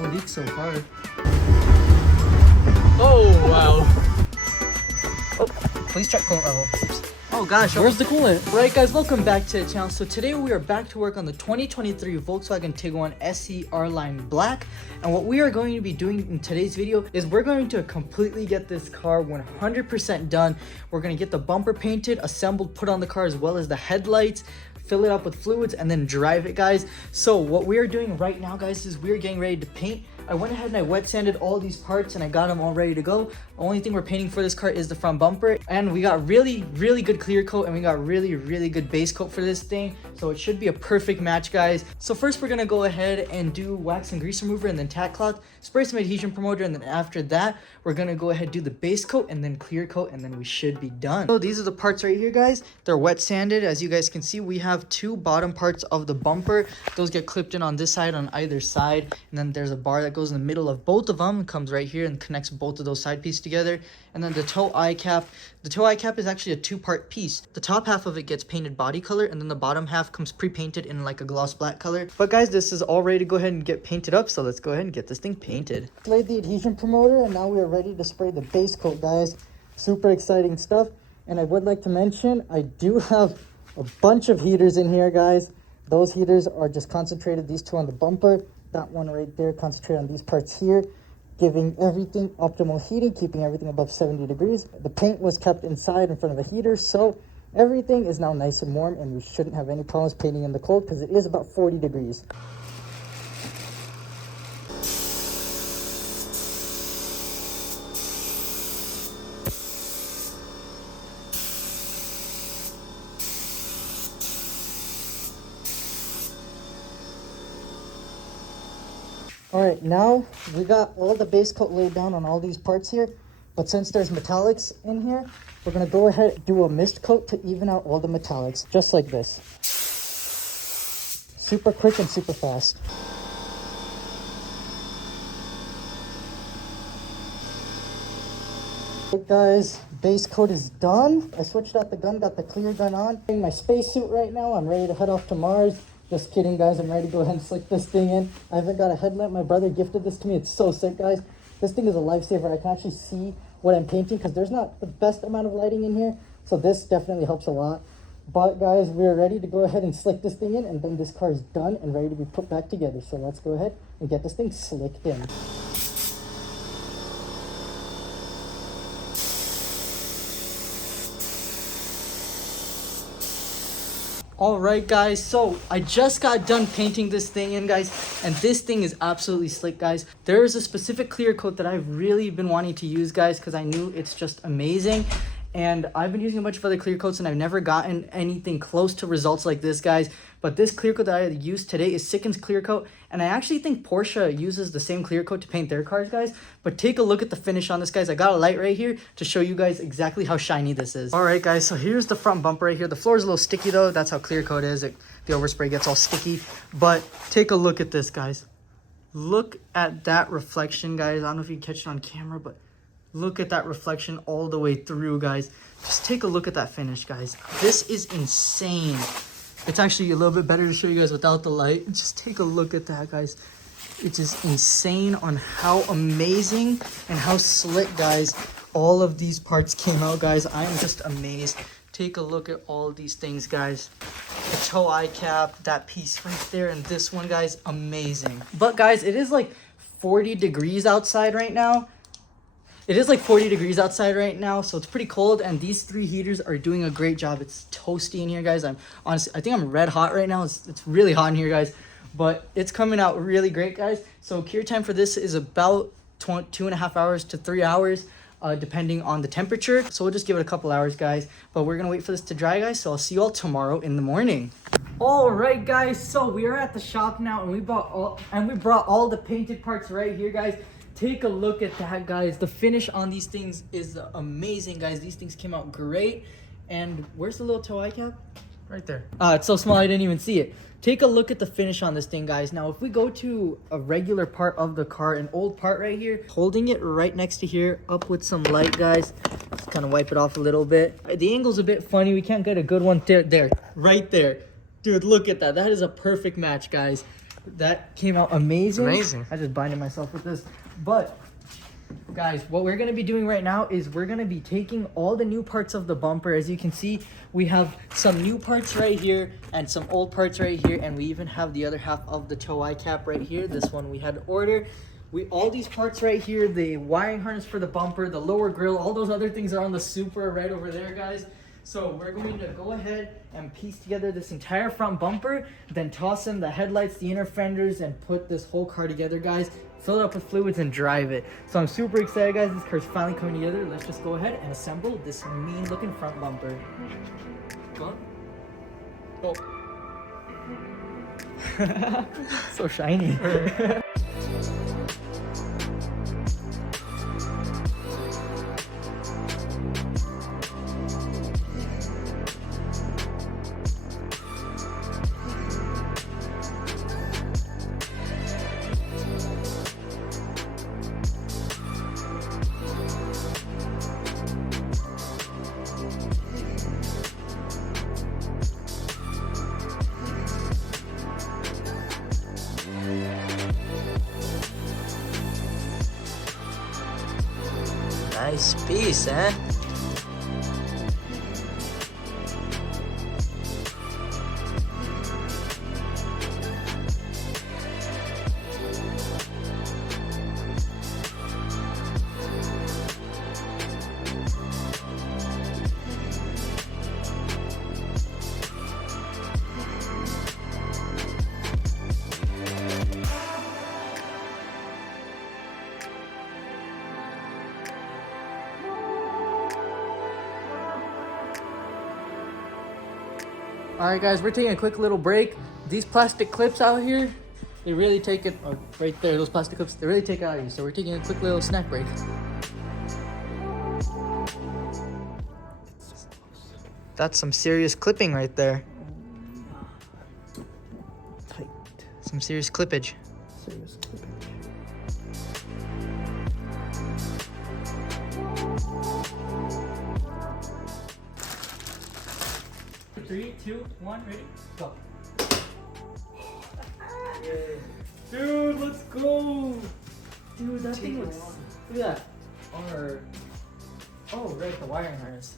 No leaks so far. Oh, wow. Please check coolant level. Oh gosh, Where's the coolant? Right guys, welcome back to the channel. So today we are back to work on the 2023 Volkswagen Tiguan SE R-Line Black. And what we are going to be doing in today's video is we're going to completely get this car 100% done. We're going to get the bumper painted, assembled, put on the car, as well as the headlights, fill it up with fluids, and then drive it, guys. So what we are doing right now, guys, is we're getting ready to paint. I went ahead and I wet sanded all these parts and I got them all ready to go. The only thing we're painting for this car is the front bumper, and we got really good clear coat, and we got really good base coat for this thing, so it should be a perfect match, guys. So first we're gonna go ahead and do wax and grease remover and then tack cloth, spray some adhesion promoter, and then after that we're gonna go ahead and do the base coat and then clear coat, and then we should be done. So these are the parts right here, guys. They're wet sanded. As you guys can see, we have two bottom parts of the bumper. Those get clipped in on this side, on either side, and then there's a bar that goes in the middle of both of them. It comes right here and connects both of those side pieces together. And then the toe eye cap. The toe eye cap is actually a two-part piece. The top half of it gets painted body color, and then the bottom half comes pre-painted in like a gloss black color. But guys, this is all ready to go ahead and get painted up, so let's go ahead and get this thing painted. Laid the adhesion promoter, and now we are ready to spray the base coat, guys. Super exciting stuff. And I would like to mention, I do have a bunch of heaters in here, guys. Those heaters are just concentrated, these two on the bumper, that one right there concentrated on these parts here, giving everything optimal heating, keeping everything above 70 degrees. The paint was kept inside in front of the heater, so everything is now nice and warm, and we shouldn't have any problems painting in the cold because it is about 40 degrees. All right, now we got all the base coat laid down on all these parts here, but since there's metallics in here, we're gonna go ahead and do a mist coat to even out all the metallics, just like this. Super quick and super fast. Hey guys, base coat is done. I switched out the gun, got the clear gun on. In my spacesuit right now, I'm ready to head off to Mars. Just kidding, guys. I'm ready to go ahead and slick this thing in. I haven't got a headlamp. My brother gifted this to me. It's so sick, guys. This thing is a lifesaver. I can actually see what I'm painting because there's not the best amount of lighting in here. So this definitely helps a lot. But guys, we're ready to go ahead and slick this thing in, and then this car is done and ready to be put back together. So let's go ahead and get this thing slicked in. Alright guys, so I just got done painting this thing in, guys, and this thing is absolutely slick, guys. There is a specific clear coat that I've really been wanting to use, guys, because I knew it's just amazing. And I've been using a bunch of other clear coats, and I've never gotten anything close to results like this, guys. But this clear coat that I used today is Sicken's clear coat, and I actually think Porsche uses the same clear coat to paint their cars, guys. But take a look at the finish on this, guys. I got a light right here to show you guys exactly how shiny this is. All right, guys, so here's the front bumper right here. The floor is a little sticky, though. That's how clear coat is. The overspray gets all sticky. But take a look at this, guys. Look at that reflection, guys. I don't know if you can catch it on camera, but look at that reflection all the way through, guys. Just take a look at that finish, guys. This is insane. It's actually a little bit better to show you guys without the light. Just take a look at that, guys. It is insane on how amazing and how slick, guys, all of these parts came out, guys. I am just amazed. Take a look at all of these things, guys. The toe eye cap, that piece right there, and this one, guys, amazing. But guys, it is like 40 degrees outside right now. It is like 40 degrees outside right now, so it's pretty cold, and these three heaters are doing a great job. It's toasty in here, guys. I'm honestly, I think I'm red hot right now. It's really hot in here, guys, but it's coming out really great, guys. So cure time for this is about 2.5 hours to 3 hours, depending on the temperature. So we'll just give it a couple hours, guys, but we're gonna wait for this to dry, guys. So I'll see you all tomorrow in the morning. All right, guys, so we are at the shop now, and we brought all the painted parts right here, guys. Take a look at that, guys. The finish on these things is amazing, guys. These things came out great. And where's the little toe eye cap? Right there. It's so small I didn't even see it. Take a look at the finish on this thing, guys. Now, if we go to a regular part of the car, an old part right here, holding it right next to here, up with some light, guys. Just kind of wipe it off a little bit. The angle's a bit funny. We can't get a good one there, right there. Dude, look at that. That is a perfect match, guys. that came out amazing. Amazing. I just binded myself with this. But guys, what we're gonna be doing right now is we're gonna be taking all the new parts of the bumper. As you can see, we have some new parts right here and some old parts right here, and we even have the other half of the tow eye cap right here. This one we had to order. All these parts right here, the wiring harness for the bumper, the lower grill, all those other things are on the Supra right over there, guys. So we're going to go ahead and piece together this entire front bumper, then toss in the headlights, the inner fenders, and put this whole car together, guys. Fill it up with fluids and drive it. So I'm super excited, guys. This car's finally coming together. Let's just go ahead and assemble this mean looking front bumper. Go on. Oh. So shiny. Nice piece, eh? All right, guys, we're taking a quick little break. These plastic clips out here, they really take it, right there, those plastic clips, they really take it out of you. So we're taking a quick little snack break. That's some serious clipping right there. Tight. Some serious clippage. Serious clipping. 3, 2, 1, ready, go. Dude, let's go. Dude, that thing looks, look at that. Oh, right, the wiring harness.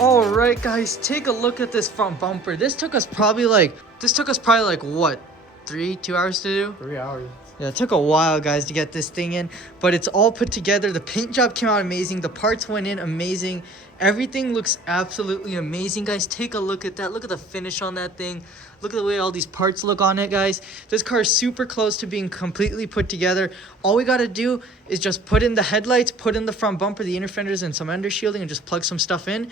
All right, guys, take a look at this front bumper. This took us probably like what, 2 hours to do? 3 hours. Yeah, it took a while, guys, to get this thing in, but it's all put together. The paint job came out amazing. The parts went in amazing. Everything looks absolutely amazing, guys. Take a look at that. Look at the finish on that thing. Look at the way all these parts look on it, guys. This car is super close to being completely put together. All we got to do is just put in the headlights, put in the front bumper, the inner fenders, and some under shielding, and just plug some stuff in.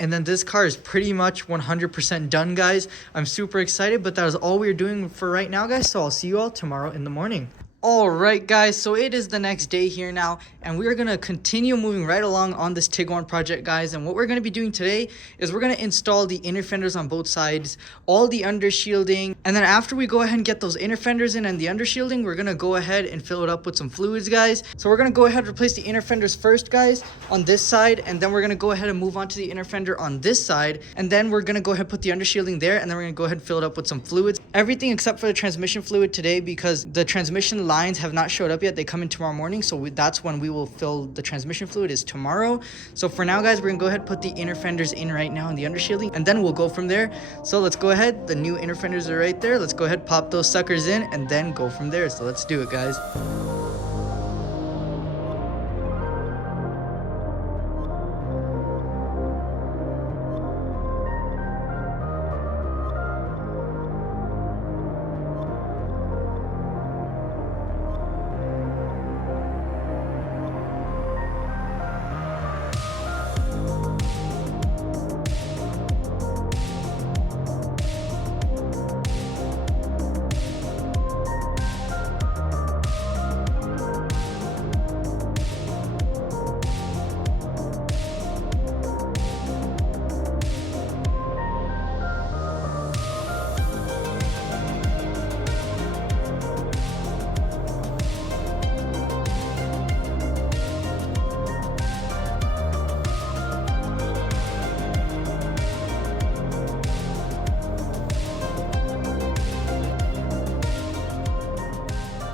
And then this car is pretty much 100% done, guys. I'm super excited, but that is all we're doing for right now, guys. So I'll see you all tomorrow in the morning. All right, guys, so it is the next day here now, and we are going to continue moving right along on this Tiguan project, guys. And what we're going to be doing today is we're going to install the inner fenders on both sides, all the under shielding, and then after we go ahead and get those inner fenders in and the under shielding, we're going to go ahead and fill it up with some fluids, guys. So we're going to go ahead and replace the inner fenders first, guys, on this side, and then we're going to go ahead and move on to the inner fender on this side, and then we're going to go ahead and put the under shielding there, and then we're going to go ahead and fill it up with some fluids. Everything except for the transmission fluid today, because the transmission lines have not showed up yet. They come in tomorrow morning, so that's when we will fill the transmission fluid, is tomorrow. So for now, guys, we're gonna go ahead and put the inner fenders in right now and the under shielding, and then we'll go from there. So let's go ahead. The new inner fenders are right there. Let's go ahead, pop those suckers in, and then go from there. So let's do it, guys.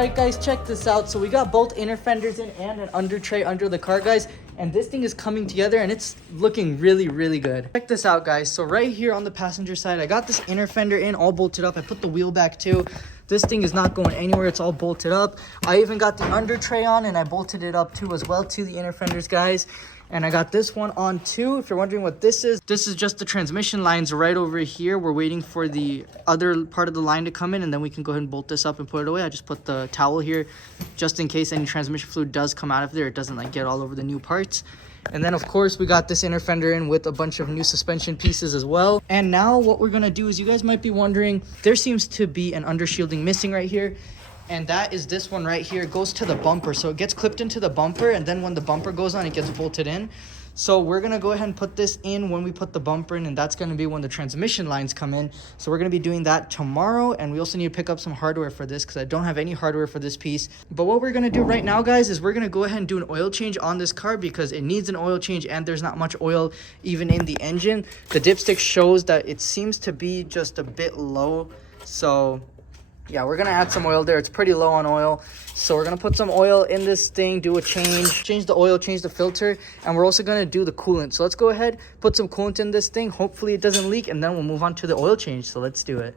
Alright guys, check this out. So we got both inner fenders in and an under tray under the car, guys. And this thing is coming together and it's looking really, really good. Check this out, guys. So right here on the passenger side, I got this inner fender in, all bolted up. I put the wheel back too. This thing is not going anywhere. It's all bolted up. I even got the under tray on and I bolted it up too as well to the inner fenders, guys. And I got this one on too. If you're wondering what this is just the transmission lines right over here. We're waiting for the other part of the line to come in and then we can go ahead and bolt this up and put it away. I just put the towel here just in case any transmission fluid does come out of there. It doesn't like get all over the new parts. And then of course we got this inner fender in with a bunch of new suspension pieces as well. And now what we're gonna do is, you guys might be wondering, there seems to be an undershielding missing right here. And that is this one right here. It goes to the bumper. So it gets clipped into the bumper and then when the bumper goes on, it gets bolted in. So we're gonna go ahead and put this in when we put the bumper in, and that's gonna be when the transmission lines come in. So we're gonna be doing that tomorrow, and we also need to pick up some hardware for this because I don't have any hardware for this piece. But what we're gonna do right now, guys, is we're gonna go ahead and do an oil change on this car because it needs an oil change and there's not much oil even in the engine. The dipstick shows that it seems to be just a bit low. So yeah, we're gonna add some oil there. It's pretty low on oil. So we're gonna put some oil in this thing, do a change the oil, change the filter, and we're also gonna do the coolant. So let's go ahead, put some coolant in this thing. Hopefully it doesn't leak, and then we'll move on to the oil change. So let's do it.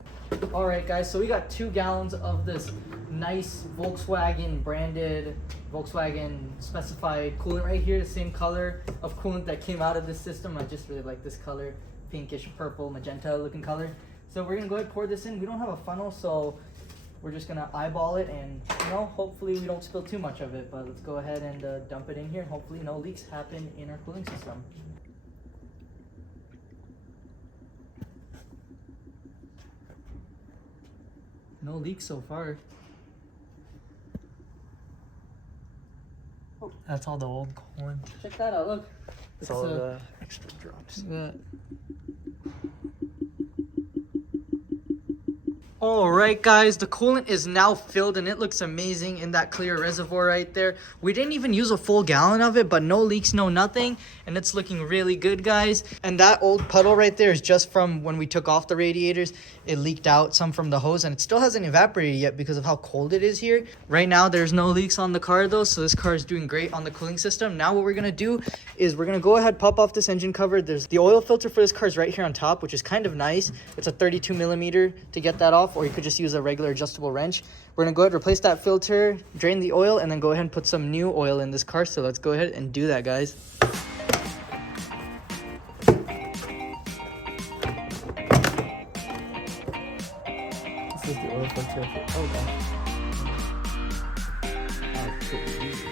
All right, guys, so we got 2 gallons of this nice Volkswagen branded, Volkswagen specified coolant right here. The same color of coolant that came out of this system. I just really like this color, pinkish purple magenta looking color. So we're gonna go ahead and pour this in. We don't have a funnel, so we're just gonna eyeball it and, you know, hopefully we don't spill too much of it. But let's go ahead and dump it in here. Hopefully no leaks happen in our cooling system. No leaks so far. Oh, That's all the old coolant. check that out, look. It's all the extra drops. All right, guys, the coolant is now filled and it looks amazing in that clear reservoir right there. We didn't even use a full gallon of it, but no leaks, no nothing, and it's looking really good, guys. And that old puddle right there is just from when we took off the radiators. It leaked out some from the hose, and it still hasn't evaporated yet because of how cold it is here. Right now, there's no leaks on the car though, so this car is doing great on the cooling system. Now what we're gonna do is we're gonna go ahead, pop off this engine cover. There's the oil filter for this car is right here on top, which is kind of nice. It's a 32 millimeter to get that off, or you could just use a regular adjustable wrench. We're gonna go ahead, replace that filter, drain the oil, and then go ahead and put some new oil in this car. So let's go ahead and do that, guys. This is the oil filter. Oh god. Oh, pretty easy.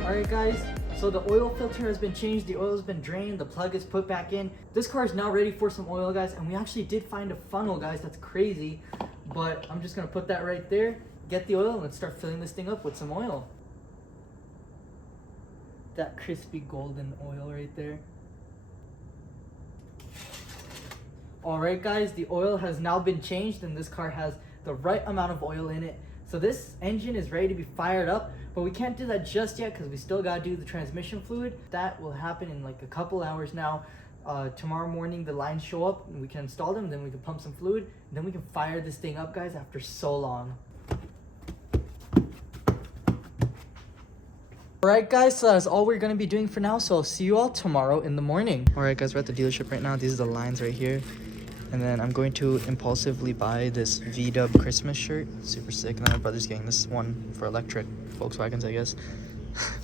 Alright guys, so the oil filter has been changed, the oil has been drained, the plug is put back in. This car is now ready for some oil, guys, and we actually did find a funnel, guys. That's crazy, but I'm just gonna put that right there, get the oil, and let's start filling this thing up with some oil. That crispy golden oil right there. Alright guys, the oil has now been changed and this car has the right amount of oil in it. So this engine is ready to be fired up, but we can't do that just yet because we still gotta do the transmission fluid. That will happen in like a couple hours now. Tomorrow morning the lines show up and we can install them, then we can pump some fluid, and then we can fire this thing up, guys, after so long. Alright guys, so that's all we're gonna be doing for now, so I'll see you all tomorrow in the morning. Alright guys, we're at the dealership right now. These are the lines right here. And then I'm going to impulsively buy this V-Dub Christmas shirt. Super sick. And then my brother's getting this one for electric Volkswagens, I guess.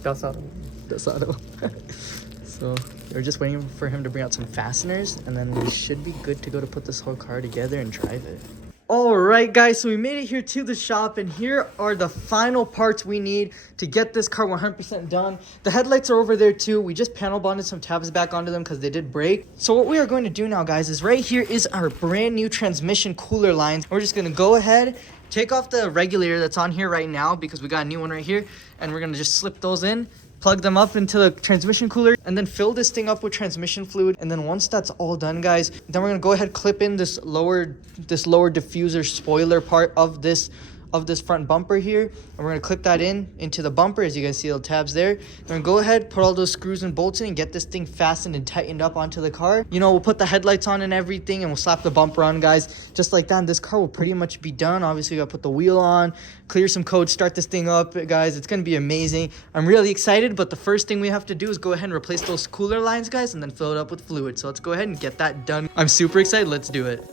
Das Auto. So we're just waiting for him to bring out some fasteners, and then we should be good to go to put this whole car together and drive it. All right, guys, so we made it here to the shop, and here are the final parts we need to get this car 100% done. The headlights are over there too. We just panel bonded some tabs back onto them because they did break. So what we are going to do now, guys, is right here is our brand new transmission cooler lines. We're just going to go ahead, take off the regulator that's on here right now because we got a new one right here, and we're going to just slip those in, plug them up into the transmission cooler, and then fill this thing up with transmission fluid. And then once that's all done, guys, then we're gonna go ahead, clip in this lower diffuser spoiler part of this front bumper here, and we're gonna clip that into the bumper. As you guys see, the tabs there. Then go ahead, put all those screws and bolts in and get this thing fastened and tightened up onto the car. You know, we'll put the headlights on and everything, and we'll slap the bumper on, guys, just like that. And this car will pretty much be done. Obviously, we gotta put the wheel on, clear some code, start this thing up, guys. It's gonna be amazing. I'm really excited, but the first thing we have to do is go ahead and replace those cooler lines, guys, and then fill it up with fluid. So let's go ahead and get that done. I'm super excited. Let's do it.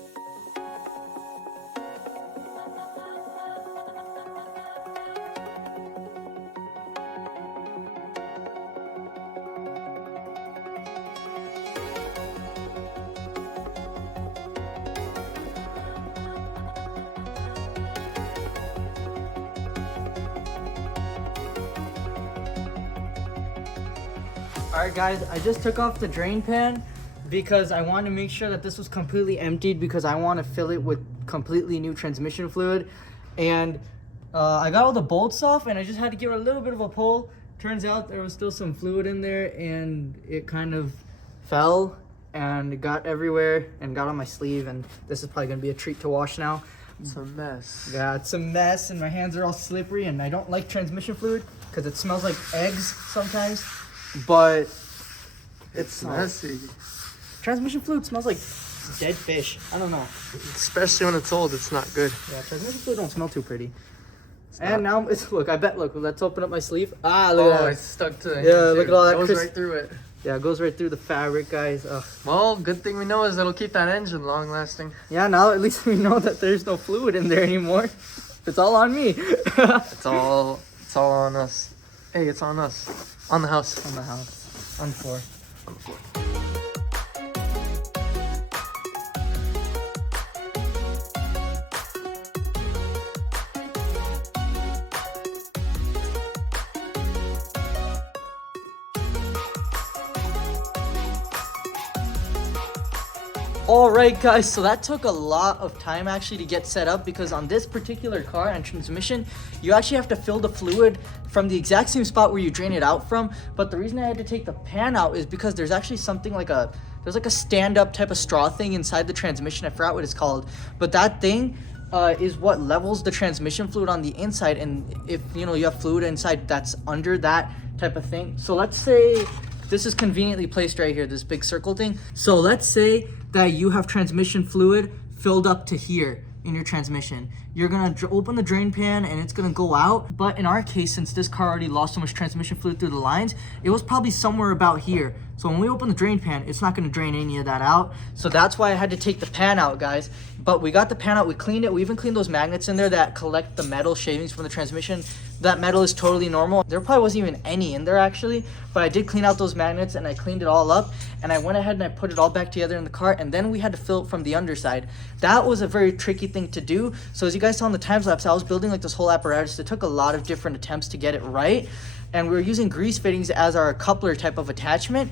Alright, guys, I just took off the drain pan because I want to make sure that this was completely emptied because I want to fill it with completely new transmission fluid. And I got all the bolts off and I just had to give it a little bit of a pull. Turns out there was still some fluid in there and it kind of fell and it got everywhere and got on my sleeve, and this is probably going to be a treat to wash now. It's a mess. Yeah, it's a mess and my hands are all slippery, and I don't like transmission fluid because it smells like eggs sometimes. But It's messy. transmission fluid smells like dead fish. I don't know. Especially when it's old, it's not good. Yeah, transmission fluid don't smell too pretty. It's And not. now it's look. Let's open up my sleeve. Ah, look Oh, at it's stuck to the hand, Yeah, look too. at all that Goes crisp- right through it. that. Yeah, it goes right through the fabric, guys. Ugh. Well, good thing we know is it'll keep that engine long lasting. Yeah, now at least we know that there's no fluid in there anymore. It's all on me. It's all on us. Hey, it's on us. On the house. On the house. On the floor. On the floor. Alright, guys, so that took a lot of time actually to get set up because on this particular car and transmission, you actually have to fill the fluid from the exact same spot where you drain it out from. But the reason I had to take the pan out is because there's actually something like there's like a stand-up type of straw thing inside the transmission. I forgot what it's called, but that thing is what levels the transmission fluid on the inside. And if you have fluid inside that's under that type of thing, so let's say this is conveniently placed right here, this big circle thing. So let's say that you have transmission fluid filled up to here in your transmission. You're gonna open the drain pan and it's gonna go out. But in our case, since this car already lost so much transmission fluid through the lines, it was probably somewhere about here. So when we open the drain pan, it's not gonna drain any of that out. So that's why I had to take the pan out, guys. But we got the pan out, we cleaned it. We even cleaned those magnets in there that collect the metal shavings from the transmission. That metal is totally normal. There probably wasn't even any in there actually, but I did clean out those magnets and I cleaned it all up, and I went ahead and I put it all back together in the car, and then we had to fill it from the underside. That was a very tricky thing to do. So as you guys saw in the time lapse, I was building like this whole apparatus. It took a lot of different attempts to get it right, and we were using grease fittings as our coupler type of attachment.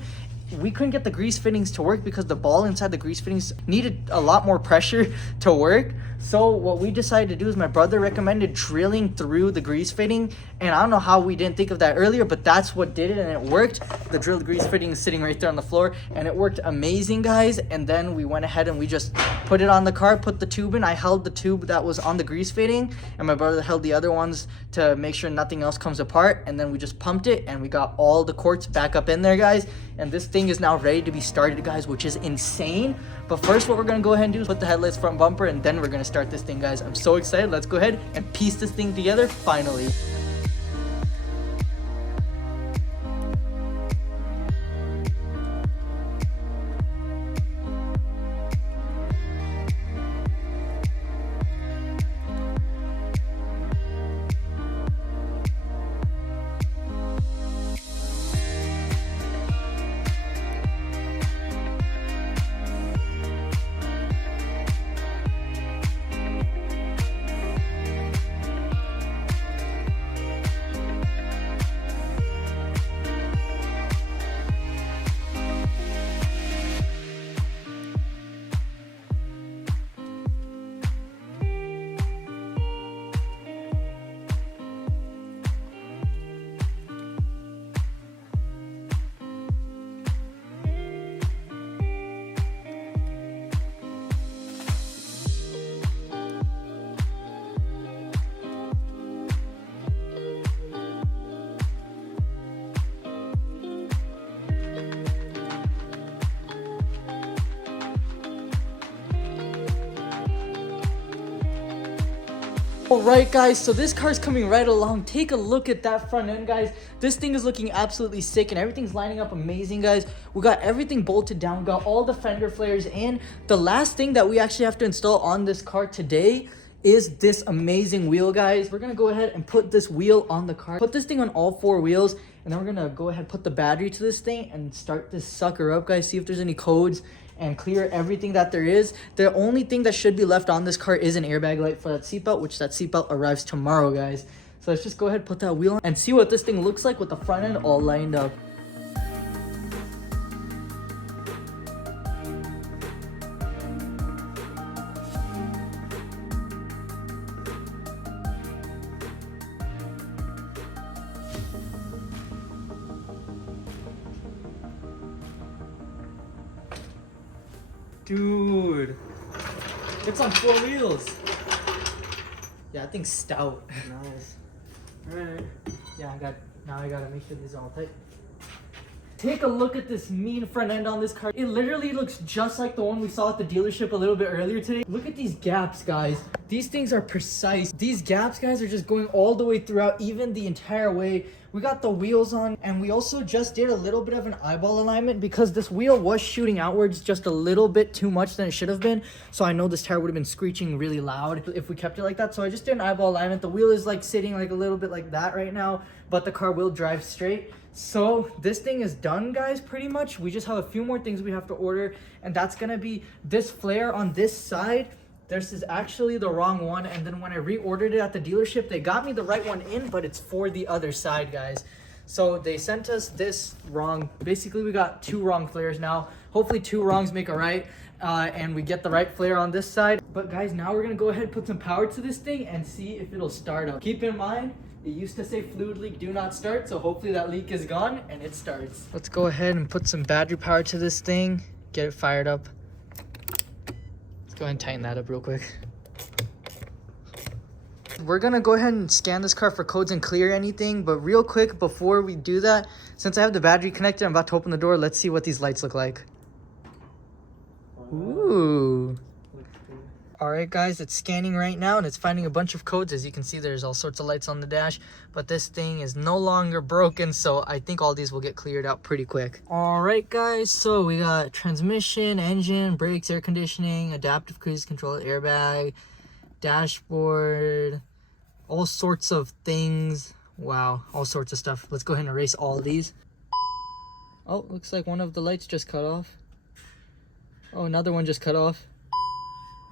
We couldn't get the grease fittings to work because the ball inside the grease fittings needed a lot more pressure to work. So what we decided to do is my brother recommended drilling through the grease fitting, and I don't know how we didn't think of that earlier, but that's what did it, and it worked. The drilled grease fitting is sitting right there on the floor, and it worked amazing, guys. And then we went ahead and we just put it on the car, put the tube in. I held the tube that was on the grease fitting, and my brother held the other ones to make sure nothing else comes apart, and then we just pumped it, and we got all the quartz back up in there, guys. And this thing is now ready to be started, guys, which is insane. But first, what we're gonna go ahead and do is put the headlights front bumper, and then we're gonna start this thing, guys. I'm so excited. Let's go ahead and piece this thing together finally. Alright guys, so this car's coming right along. Take a look at that front end, guys. This thing is looking absolutely sick and everything's lining up amazing, guys. We got everything bolted down. We got all the fender flares in. The last thing that we actually have to install on this car today is this amazing wheel, guys. We're gonna go ahead and put this wheel on the car. Put this thing on all 4 wheels, and then we're gonna go ahead and put the battery to this thing and start this sucker up, guys. See if there's any codes and clear everything that there is. The only thing that should be left on this car is an airbag light for that seatbelt, which that seatbelt arrives tomorrow, guys. So let's just go ahead and put that wheel on and see what this thing looks like with the front end all lined up. Dude, it's on 4 wheels. Yeah, I think stout. Nice. Alright. Yeah, I gotta make sure these are all tight. Take a look at this mean front end on this car. It literally looks just like the one we saw at the dealership a little bit earlier today. Look at these gaps, guys. These things are precise. These gaps, guys, are just going all the way throughout, even the entire way. We got the wheels on, and we also just did a little bit of an eyeball alignment because this wheel was shooting outwards just a little bit too much than it should have been. So I know this tire would have been screeching really loud if we kept it like that. So I just did an eyeball alignment. The wheel is like sitting like a little bit like that right now, but the car will drive straight. So this thing is done, guys, pretty much. We just have a few more things we have to order, and that's gonna be this flare on this side. This is actually the wrong one, and then when I reordered it at the dealership, they got me the right one in, but it's for the other side, guys. So they sent us this wrong. Basically, we got 2 wrong flares now. Hopefully 2 wrongs make a right, and we get the right flare on this side. But guys, now we're gonna go ahead and put some power to this thing and see if it'll start up. Keep in mind, it used to say fluid leak do not start, so hopefully that leak is gone and it starts. Let's go ahead and put some battery power to this thing, get it fired up. Let's go ahead and tighten that up real quick. We're gonna go ahead and scan this car for codes and clear anything, but real quick before we do that, since I have the battery connected, I'm about to open the door. Let's see what these lights look like. Ooh. Alright guys, it's scanning right now and it's finding a bunch of codes. As you can see, there's all sorts of lights on the dash, but this thing is no longer broken, so I think all these will get cleared out pretty quick. Alright guys, so we got transmission, engine, brakes, air conditioning, adaptive cruise control, airbag, dashboard, all sorts of things. Wow, all sorts of stuff. Let's go ahead and erase all of these. Oh, looks like one of the lights just cut off. Oh, another one just cut off.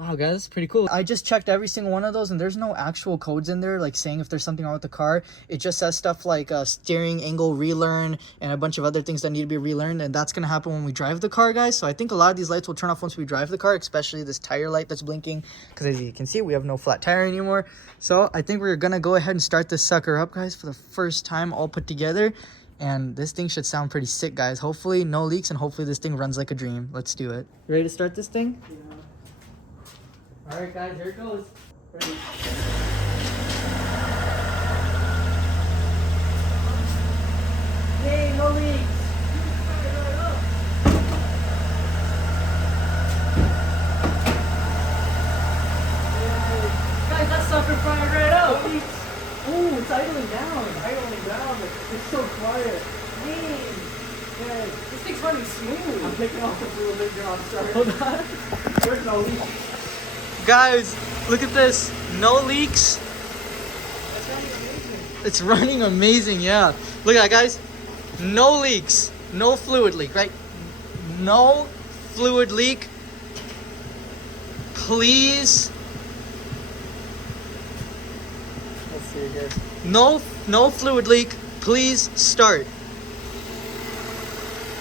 Wow, guys, that's pretty cool. I just checked every single one of those, and there's no actual codes in there, like saying if there's something wrong with the car. It just says stuff like steering angle relearn and a bunch of other things that need to be relearned, and that's going to happen when we drive the car, guys. So I think a lot of these lights will turn off once we drive the car, especially this tire light that's blinking, because as you can see, we have no flat tire anymore. So I think we're going to go ahead and start this sucker up, guys, for the first time all put together. And this thing should sound pretty sick, guys. Hopefully no leaks, and hopefully this thing runs like a dream. Let's do it. You ready to start this thing? Yeah. Alright guys, here it goes. Ready. Hey, no leaks! Guys, that sucker fired right up! Ooh, it's idling down. It's so quiet. Man, this thing's running smooth. I'm taking off the fluid leak on. Sorry. Hold on. There's no leaks. Guys, look at this. No leaks. It's running amazing, yeah. Look at that, guys. No leaks. No fluid leak, right? No fluid leak. Please. Let's see here. No fluid leak. Please start.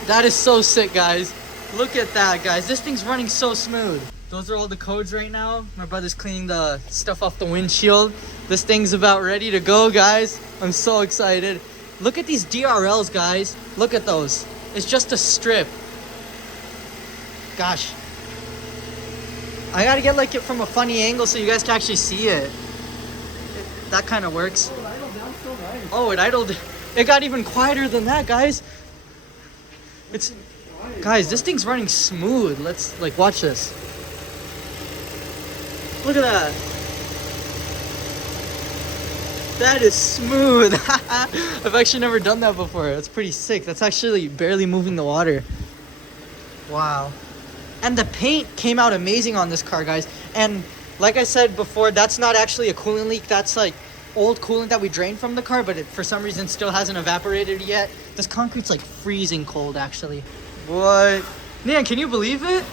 That is so sick, guys. Look at that, guys. This thing's running so smooth. Those are all the codes right now. My brother's cleaning the stuff off the windshield. This thing's about ready to go, guys. I'm so excited. Look at these DRLs, guys. Look at those. It's just a strip. Gosh. I gotta get like it from a funny angle so you guys can actually see it. That kind of works. Oh, it idled down so nice. Oh, it idled. It got even quieter than that, guys. Guys, this thing's running smooth. Let's like watch this. Look at that. That is smooth. I've actually never done that before. That's pretty sick. That's actually barely moving the water. Wow. And the paint came out amazing on this car, guys. And like I said before, that's not actually a coolant leak. That's like old coolant that we drained from the car, but it for some reason still hasn't evaporated yet. This concrete's like freezing cold, actually. What? Man, can you believe it?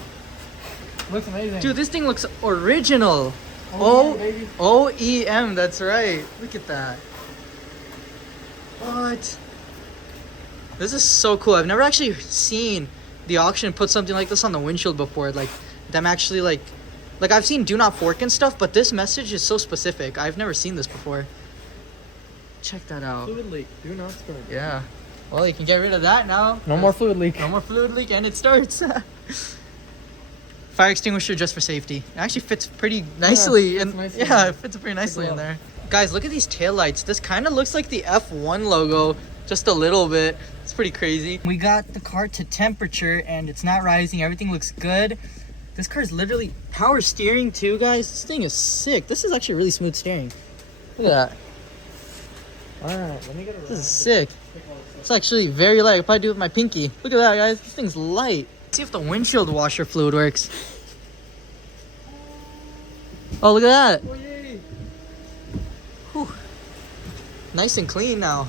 Looks amazing. Dude, this thing looks original. Oh, baby. OEM, that's right. Look at that. What? This is so cool. I've never actually seen the auction put something like this on the windshield before. Like, them actually like I've seen do not fork and stuff, but this message is so specific. I've never seen this before. Check that out. Fluid leak. Do not start. Yeah. Well, you can get rid of that now. No more fluid leak. No more fluid leak, and it starts. Fire extinguisher just for safety. It actually fits pretty nicely. Yeah, It fits pretty nicely in there. Guys, look at these taillights. This kind of looks like the F1 logo, just a little bit. It's pretty crazy. We got the car to temperature, and it's not rising. Everything looks good. This car is literally power steering too, guys. This thing is sick. This is actually really smooth steering. Look at that. Alright, let me get it. This is sick. It's actually very light. I could probably do it with my pinky. Look at that, guys. This thing's light. Let's see if the windshield washer fluid works. Oh, look at that. Oh, yay. Whew. Nice and clean now.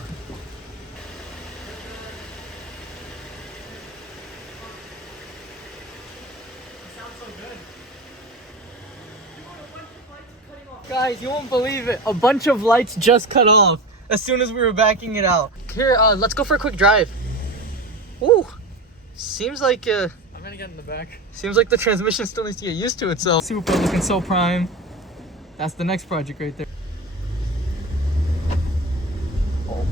Guys, you won't believe it. A bunch of lights just cut off as soon as we were backing it out. Here, let's go for a quick drive. Ooh, seems like I'm gonna get in the back. seems like the transmission still needs to get used to itself. Super looking so prime. That's the next project right there. Oh.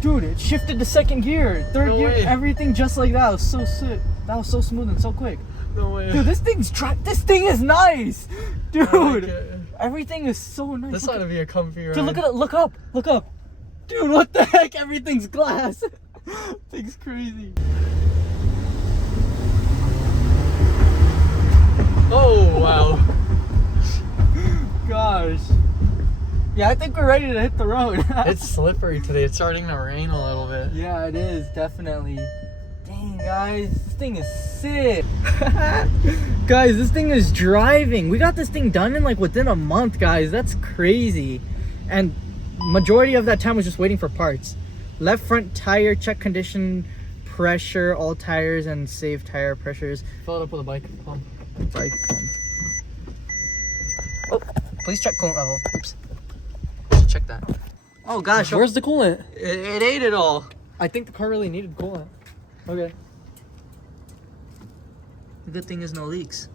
Dude, it shifted to second gear, third No gear, way. everything just like that. It was so sick. That was so smooth and so quick. No way. Dude, this thing is nice. Dude, I like it. everything is so nice. This Look ought to be a comfy ride. Dude, look at it. Look up. Look up. Dude, what the heck? Everything's glass. Thing's crazy. Oh, wow. Gosh. Yeah, I think we're ready to hit the road. It's slippery today. It's starting to rain a little bit. Yeah, it is. Definitely. Dang, guys. This thing is sick. Guys, this thing is driving. We got this thing done in like within a month, guys. That's crazy. And majority of that time was just waiting for parts. Left front tire, check condition, pressure, all tires, and save tire pressures. Fill it up with a bike pump. Bike pump. Oh, please check coolant level. Oops. Should check that. Oh gosh, Where's the coolant? it ate it all. I think the car really needed coolant. Okay. The good thing is no leaks.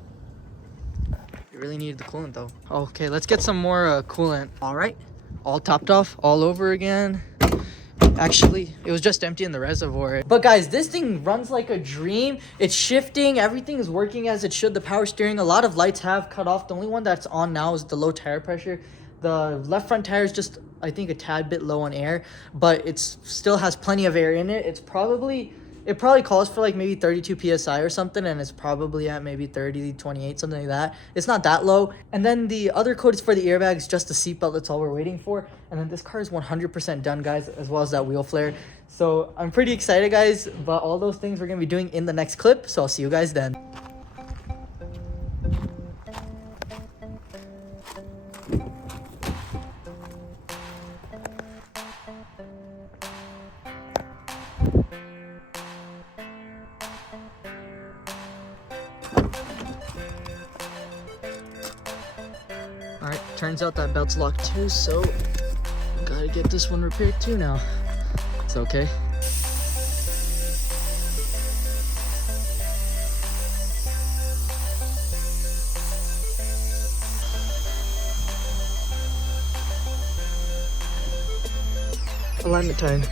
It really needed the coolant though. Okay, let's get some more coolant. All right, all topped off, all over again. Actually, it was just empty in the reservoir. But guys, this thing runs like a dream. It's shifting. Everything is working as it should. The power steering, a lot of lights have cut off. The only one that's on now is the low tire pressure. The left front tire is just, I think, a tad bit low on air, but it still has plenty of air in it. It probably calls for like maybe 32 psi or something, and it's probably at maybe 30, 28, something like that. It's not that low. And then the other code is for the airbags, just the seatbelt. That's all we're waiting for. And then this car is 100% done, guys, as well as that wheel flare. So I'm pretty excited, guys, but all those things we're gonna be doing in the next clip. So I'll see you guys then. Alright, turns out that belt's locked too, so gotta get this one repaired too now. It's okay. Alignment time.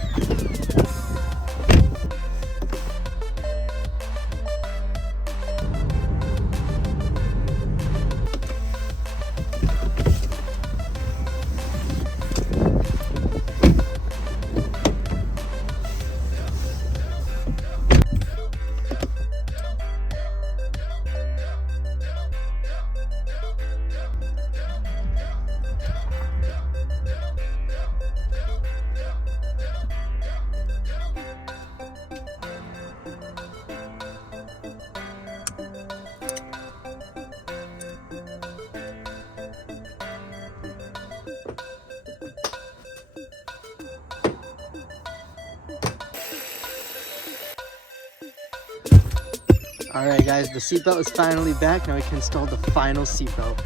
All right, guys, the seatbelt is finally back. Now we can install the final seatbelt.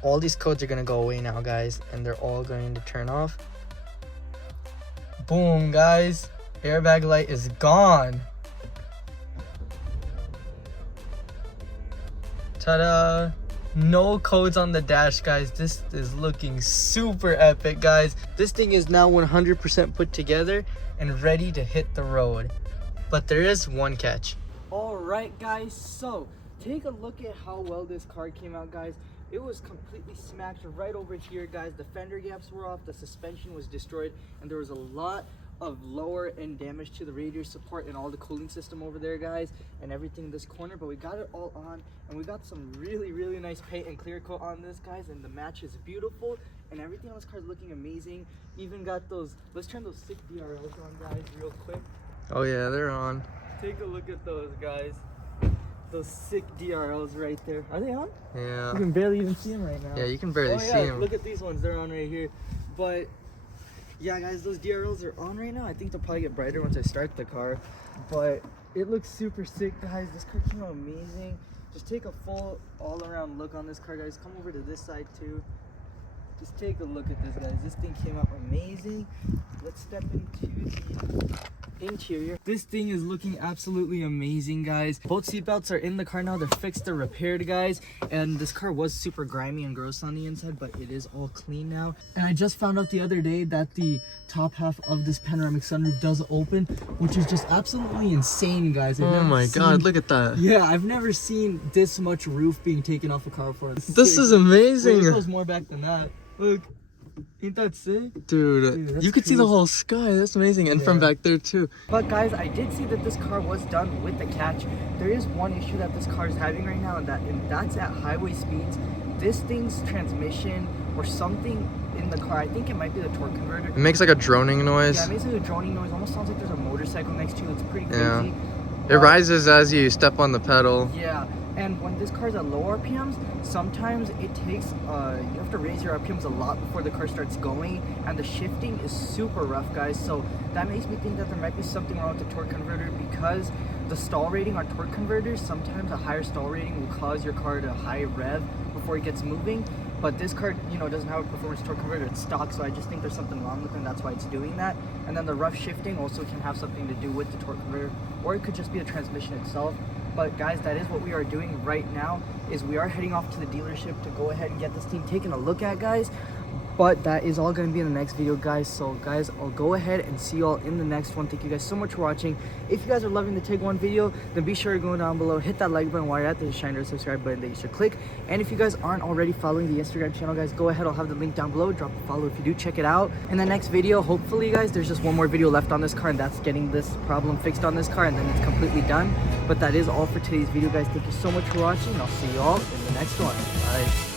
All these codes are gonna go away now, guys, and they're all going to turn off. Boom, guys. Airbag light is gone. Ta-da. No codes on the dash, guys. This is looking super epic, guys. This thing is now 100% put together and ready to hit the road. But there is one catch. All right, guys, so take a look at how well this car came out, guys. It was completely smashed right over here, guys. The fender gaps were off, the suspension was destroyed, and there was a lot of lower end damage to the radiator support and all the cooling system over there, guys, and everything in this corner. But we got it all on, and we got some really nice paint and clear coat on this, guys, and the match is beautiful, and everything on this car is looking amazing. Even got those, let's turn those sick DRLs on, guys, real quick. Oh yeah, they're on. Take a look at those, guys. Those sick DRLs right there. Are they on? Yeah. You can barely even see them right now. Yeah, you can barely see them. Look at these ones. They're on right here. But yeah, guys, those DRLs are on right now. I think they'll probably get brighter once I start the car. But it looks super sick, guys. This car came out amazing. Just take a full all-around look on this car, guys. Come over to this side too. Just take a look at this, guys. This thing came out amazing. Let's step into the interior. This thing is looking absolutely amazing, guys. Both seatbelts are in the car now. They're fixed, they're repaired, guys. And this car was super grimy and gross on the inside, but it is all clean now. And I just found out the other day that the top half of this panoramic sunroof does open, which is just absolutely insane, guys. Oh my god, look at that. Yeah, I've never seen this much roof being taken off a car before. This is amazing. Wait, it goes more back than that. Look. Ain't that sick? Dude, that's you could see the cool. whole sky. That's amazing. And from back there too. But guys, I did see that this car was done with the catch. There is one issue that this car is having right now, and that's at highway speeds. This thing's transmission or something in the car, I think it might be the torque converter. It makes like a droning noise. Yeah, it makes like a droning noise. Almost sounds like there's a motorcycle next to you. It's pretty crazy. Yeah. It rises as you step on the pedal. Yeah. And when this car's at low RPMs, sometimes it takes, you have to raise your RPMs a lot before the car starts going, and the shifting is super rough, guys. So that makes me think that there might be something wrong with the torque converter, because the stall rating on torque converters, sometimes a higher stall rating will cause your car to high rev before it gets moving. But this car, you know, doesn't have a performance torque converter, it's stock, so I just think there's something wrong with it, and that's why it's doing that. And then the rough shifting also can have something to do with the torque converter, or it could just be the transmission itself. But guys, that is what we are doing right now, is we are heading off to the dealership to go ahead and get this thing taken a look at, guys. But that is all going to be in the next video, guys. So guys, I'll go ahead and see you all in the next one. Thank you guys so much for watching. If you guys are loving the Tiguan video, then be sure to go down below, hit that like button while you're at the shiny red subscribe button that you should click. And if you guys aren't already following the Instagram channel, guys, go ahead. I'll have the link down below. Drop a follow if you do. Check it out. In the next video, hopefully, guys, there's just one more video left on this car, and that's getting this problem fixed on this car, and then it's completely done. But that is all for today's video, guys. Thank you so much for watching, and I'll see you all in the next one. Bye.